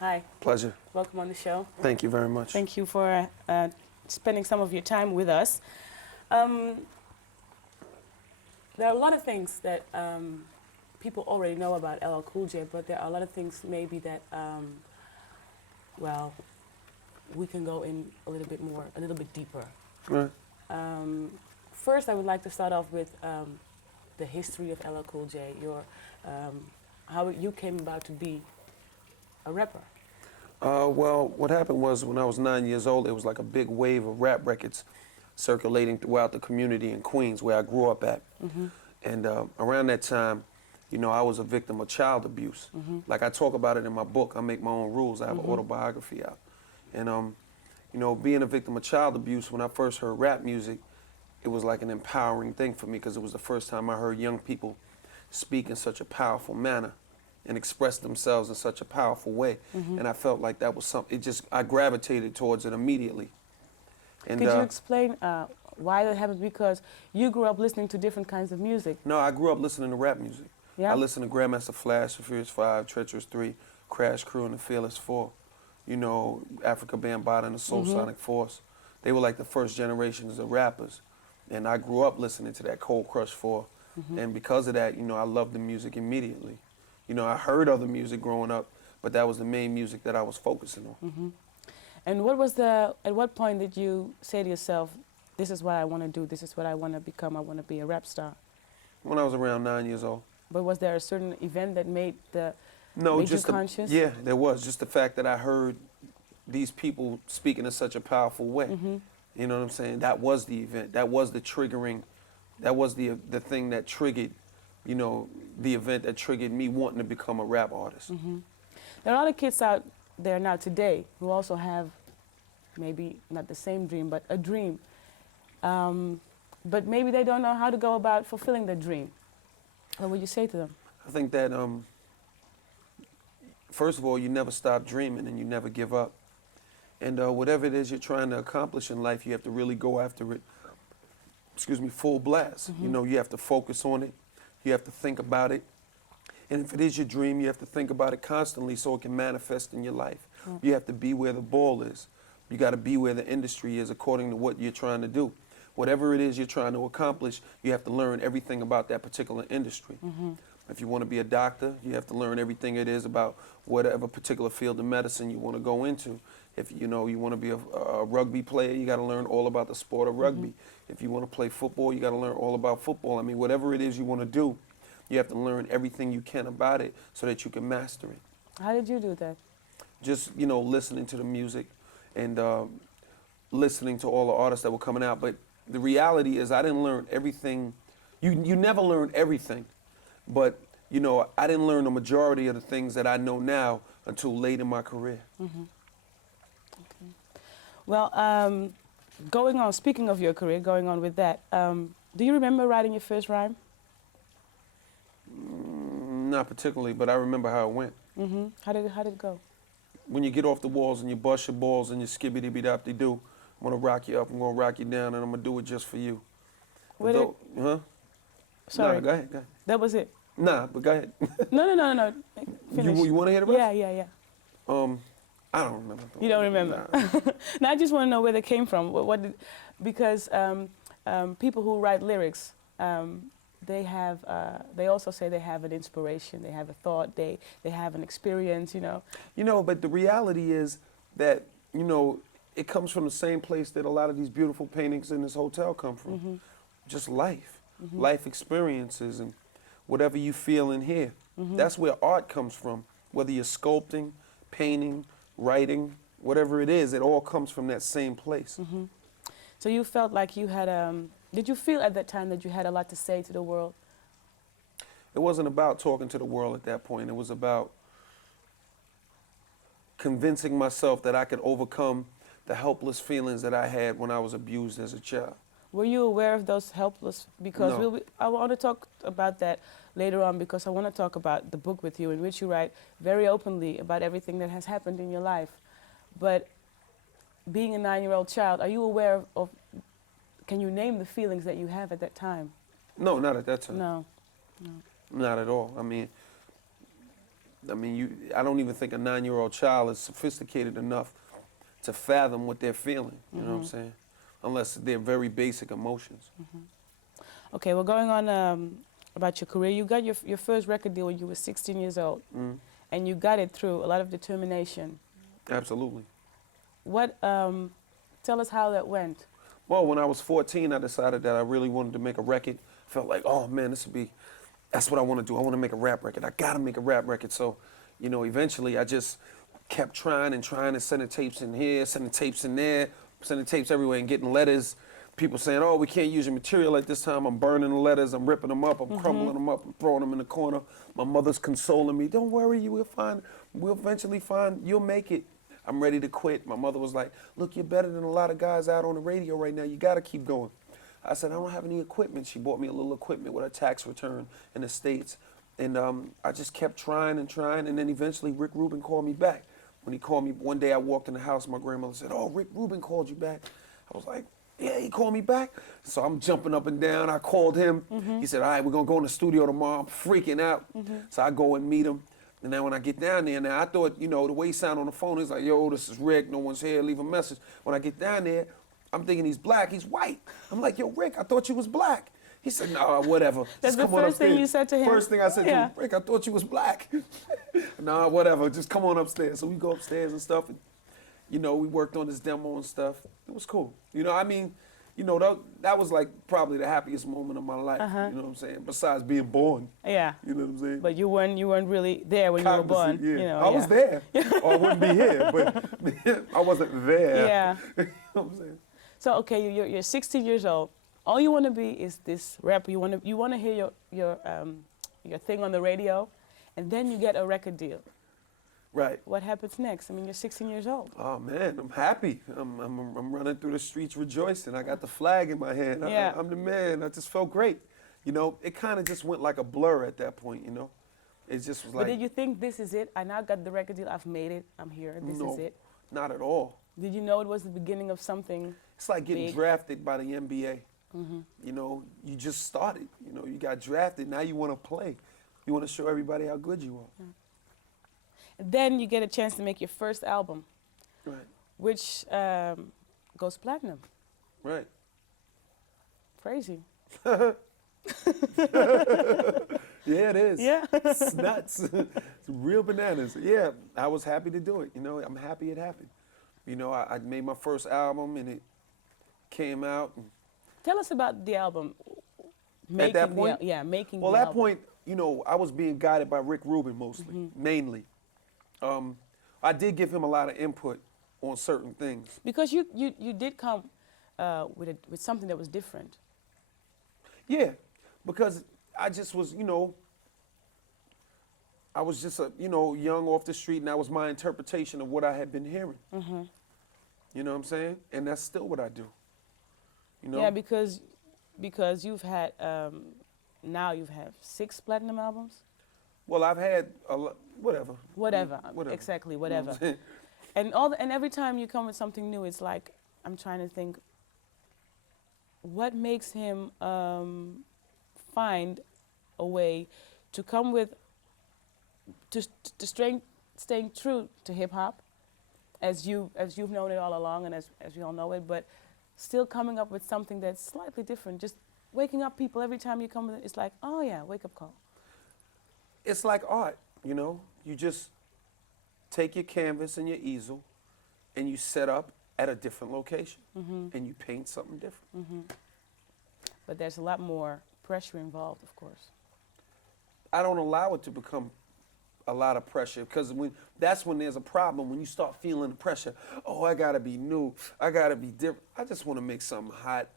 Hi. Pleasure. Welcome on the show. Thank you very much. Thank you for spending some of your time with us. There are a lot of things that people already know about LL Cool J, but there are a lot of things maybe that, well, we can go in a little bit more, a little bit deeper. Right. First, I would like to start off with the history of LL Cool J, how you came about to be a rapper. Well, what happened was when I was 9 years old, it was like a big wave of rap records circulating throughout the community in Queens, where I grew up at. And around that time, you know, I was a victim of child abuse. Like I talk about it in my book, I Make My Own Rules. I have an autobiography out. And, you know, being a victim of child abuse, when I first heard rap music, it was like an empowering thing for me because it was the first time I heard young people speak in such a powerful manner and express themselves in such a powerful way. And I felt like that was something, I gravitated towards it immediately. And, Could you explain why that happened? Because you grew up listening to different kinds of music. No, I grew up listening to rap music. Yeah? I listened to Grandmaster Flash, The Furious 5, Treacherous 3, Crash Crew, and The Fearless 4. You know, Africa Bambaataa and the Soul Sonic Force. They were like the first generations of rappers. And I grew up listening to that Cold Crush 4. And because of that, you know, I loved the music immediately. You know, I heard other music growing up, but that was the main music that I was focusing on. And at what point did you say to yourself, this is what I want to do, this is what I want to become, I want to be a rap star? When I was around 9 years old. But was there a certain event that made No, you conscious? Yeah, there was. Just the fact that I heard these people speaking in such a powerful way. You know what I'm saying? That was the event. That was the triggering. That was the thing that triggered, you know, the event that triggered me wanting to become a rap artist. There are a lot of kids out there now today who also have maybe not the same dream, but a dream. But maybe they don't know how to go about fulfilling their dream. What would you say to them? I think that, first of all, you never stop dreaming and you never give up. And whatever it is you're trying to accomplish in life, you have to really go after it, full blast. You know, you have to focus on it. You have to think about it. And if it is your dream, you have to think about it constantly so it can manifest in your life. You have to be where the ball is. You got to be where the industry is according to what you're trying to do. Whatever it is you're trying to accomplish, you have to learn everything about that particular industry. If you want to be a doctor, you have to learn everything it is about whatever particular field of medicine you want to go into. If you know you want to be a rugby player, you got to learn all about the sport of rugby. If you want to play football, you got to learn all about football. I mean, whatever it is you want to do, you have to learn everything you can about it so that you can master it. How did you do that? Just, you know, listening to the music and listening to all the artists that were coming out. But the reality is I didn't learn everything. You never learn everything. But, you know, I didn't learn the majority of the things that I know now until late in my career. Okay. Well, speaking of your career, going on with that, do you remember writing your first rhyme? Not particularly, but I remember how it went. How did it go? When you get off the walls and you bust your balls and you skibbity-bee-dop-de-doo, I'm going to rock you up, I'm going to rock you down, and I'm going to do it just for you. Huh? Sorry. Nah, go ahead. That was it? Nah, but go ahead. No. Finish. You want to hear the rest? Yeah. I don't remember. You don't remember? Nah. Now I just want to know where they came from. Because people who write lyrics, they also say they have an inspiration, they have a thought, they have an experience, you know. You know, but the reality is that, you know, it comes from the same place that a lot of these beautiful paintings in this hotel come from. Just life, life experiences and whatever you feel in here. That's where art comes from. Whether you're sculpting, painting, writing, whatever it is, it all comes from that same place. So you felt like you had, did you feel at that time that you had a lot to say to the world? It wasn't about talking to the world at that point. It was about convincing myself that I could overcome the helpless feelings that I had when I was abused as a child. Were you aware of those helpless? Because No. I want to talk about that later on, because I want to talk about the book with you in which you write very openly about everything that has happened in your life. But being a 9-year-old child, are you aware of, can you name the feelings that you have at that time? No, not at that time. No. Not at all. I mean, I mean, I don't even think a 9-year-old child is sophisticated enough to fathom what they're feeling. You know what I'm saying? Unless they're very basic emotions. Okay, well, going on about your career, you got your first record deal when you were 16 years old, and you got it through a lot of determination. Absolutely. What? Tell us how that went. Well, when I was 14, I decided that I really wanted to make a record. Felt like, oh man, that's what I want to do. I want to make a rap record. I got to make a rap record. So, you know, eventually I just kept trying and sending tapes in here, sending tapes in there, sending tapes everywhere and getting letters. People saying, oh, we can't use your material at this time. I'm burning the letters. I'm ripping them up. I'm crumbling them up. I'm throwing them in the corner. My mother's consoling me. Don't worry, we'll eventually find, you'll make it. I'm ready to quit. My mother was like, look, you're better than a lot of guys out on the radio right now. You got to keep going. I said, I don't have any equipment. She bought me a little equipment with a tax return in the States. And I just kept trying. And then eventually Rick Rubin called me back. When he called me, one day I walked in the house, my grandmother said, oh, Rick Rubin called you back. I was like, yeah, he called me back. So I'm jumping up and down. I called him. He said, all right, we're going to go in the studio tomorrow. I'm freaking out. So I go and meet him. And then when I get down there, now I thought, you know, the way he sounded on the phone, he's like, yo, this is Rick. No one's here. Leave a message. When I get down there, I'm thinking he's black. He's white. I'm like, yo, Rick, I thought you was black. He said, nah, whatever. That's Just the come on first thing upstairs. you said to him? First thing I said to him, Rick, I thought you was black. Nah, whatever. Just come on upstairs. So we go upstairs and stuff. And, you know, we worked on this demo and stuff. It was cool. You know, I mean, you know, that was like probably the happiest moment of my life. You know what I'm saying? Besides being born. Yeah. You know what I'm saying? But you weren't really there when you were born. Yeah. You know, I was there. Or I wouldn't be here, but I wasn't there. Yeah. You know what I'm saying? So okay, you're 16 years old. All you want to be is this rapper. You want to hear your thing on the radio, and then you get a record deal. Right. What happens next? I mean, you're 16 years old. Oh man, I'm happy. I'm running through the streets rejoicing. I got the flag in my hand. Yeah. I'm the man. I just felt great. You know, it kind of just went like a blur at that point. You know, it just was like. But did you think this is it? I now got the record deal. I've made it. I'm here. This is it. Not at all. Did you know it was the beginning of something? It's like getting big? drafted by the NBA. You know, you just started. You know, you got drafted. Now you want to play. You want to show everybody how good you are. And then you get a chance to make your first album, Right. which goes platinum. Right. Crazy. Yeah, it is. Yeah. It's nuts. It's real bananas. Yeah, I was happy to do it. You know, I'm happy it happened. You know, I made my first album and it came out. Tell us about the album. At that point? Making Well, the at that album. point, you know, I was being guided by Rick Rubin mostly, mainly. I did give him a lot of input on certain things. Because you did come with something that was different. Yeah, because I just was, you know, I was just a, you know, young off the street, and that was my interpretation of what I had been hearing. You know what I'm saying? And that's still what I do. You know? Yeah, because you've had now you've had 6 platinum albums. Well, I've had a lot, whatever. Whatever. Whatever. Exactly. You know what I'm Whatever. saying? And every time you come with something new, it's like I'm trying to think. What makes him find a way to come with to staying true to hip hop, as you've known it all along, and as we all know it, but still coming up with something that's slightly different. Just waking up people every time you come with it. It's like, oh yeah, wake up call. It's like art, you know? You just take your canvas and your easel and you set up at a different location and you paint something different. But there's a lot more pressure involved, of course. I don't allow it to become a lot of pressure because that's when there's a problem, when you start feeling the pressure. Oh, I gotta be new, I gotta be different. I just wanna make something hot.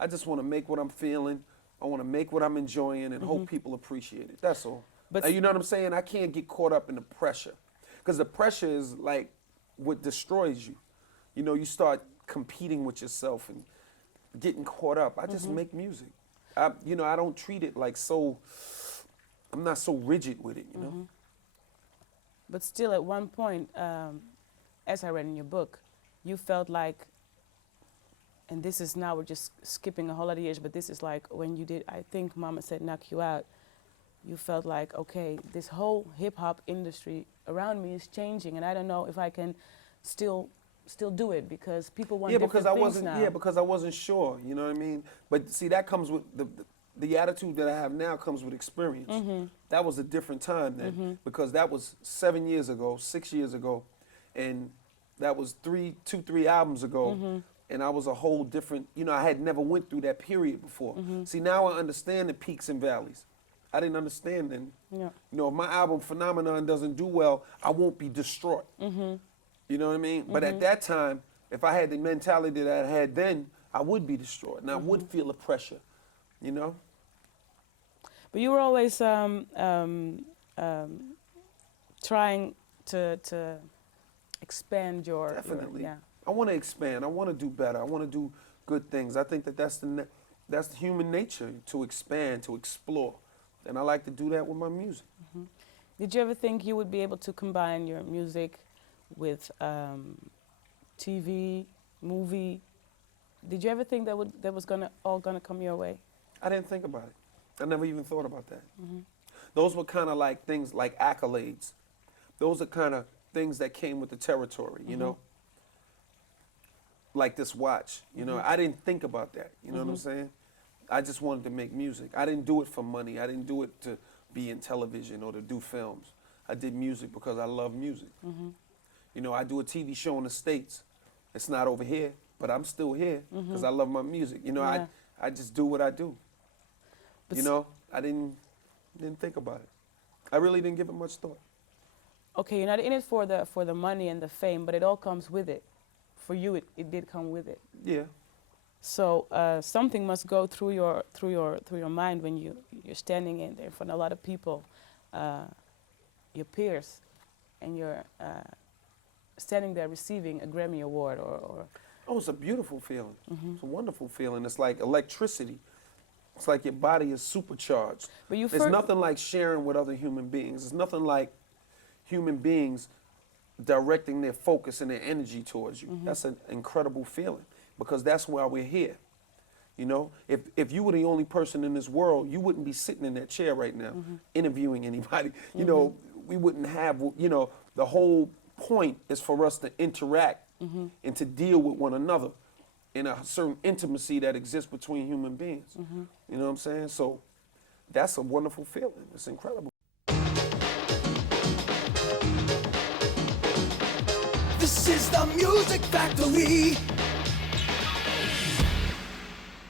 I just wanna make what I'm feeling. I wanna make what I'm enjoying and hope people appreciate it. That's all. But You know what I'm saying? I can't get caught up in the pressure because the pressure is like what destroys you. You know, you start competing with yourself and getting caught up. I just make music. I don't treat it like I'm not so rigid with it, you know? But still, at one point, as I read in your book, you felt like, and this is now we're just skipping a whole lot of years, but this is like when you did, I think Mama Said Knock You Out, you felt like, okay, this whole hip hop industry around me is changing, and I don't know if I can still do it because people want different things now. Yeah, because I wasn't sure. You know what I mean? But see, that comes with the attitude that I have now comes with experience. That was a different time then because that was 7 years ago, 6 years ago, and that was two, three albums ago. And I was a whole different, you know, I had never went through that period before. See, now I understand the peaks and valleys. I didn't understand then. Yeah. You know, if my album Phenomenon doesn't do well, I won't be distraught. You know what I mean? But at that time, if I had the mentality that I had then, I would be distraught and I would feel the pressure, you know? But you were always trying to expand your... Definitely. Yeah. I want to expand. I want to do better. I want to do good things. I think that that's the human nature, to expand, to explore. And I like to do that with my music. Did you ever think you would be able to combine your music with TV, movie? Did you ever think that was all gonna come your way? I didn't think about it. I never even thought about that. Those were kind of like things like accolades. Those are kind of things that came with the territory, you know? Like this watch, you know? I didn't think about that, you know what I'm saying? I just wanted to make music. I didn't do it for money. I didn't do it to be in television or to do films. I did music because I love music. You know, I do a TV show in the States. It's not over here, but I'm still here because I love my music. You know, Yeah. I just do what I do. But You know, I didn't think about it. I really didn't give it much thought. Okay, you're not in it for the money and the fame, but it all comes with it. For you, it did come with it. Yeah. So something must go through your mind when you're standing in there in front of a lot of people, your peers, and you're standing there receiving a Grammy Award or Oh, it's a beautiful feeling. It's a wonderful feeling. It's like electricity. It's like your body is supercharged. But you There's nothing like sharing with other human beings. There's nothing like human beings directing their focus and their energy towards you. That's an incredible feeling because that's why we're here. You know, if you were the only person in this world, you wouldn't be sitting in that chair right now interviewing anybody. You know, we wouldn't have, you know, the whole point is for us to interact and to deal with one another in a certain intimacy that exists between human beings. You know what I'm saying? So that's a wonderful feeling. It's incredible. This is the Music Factory.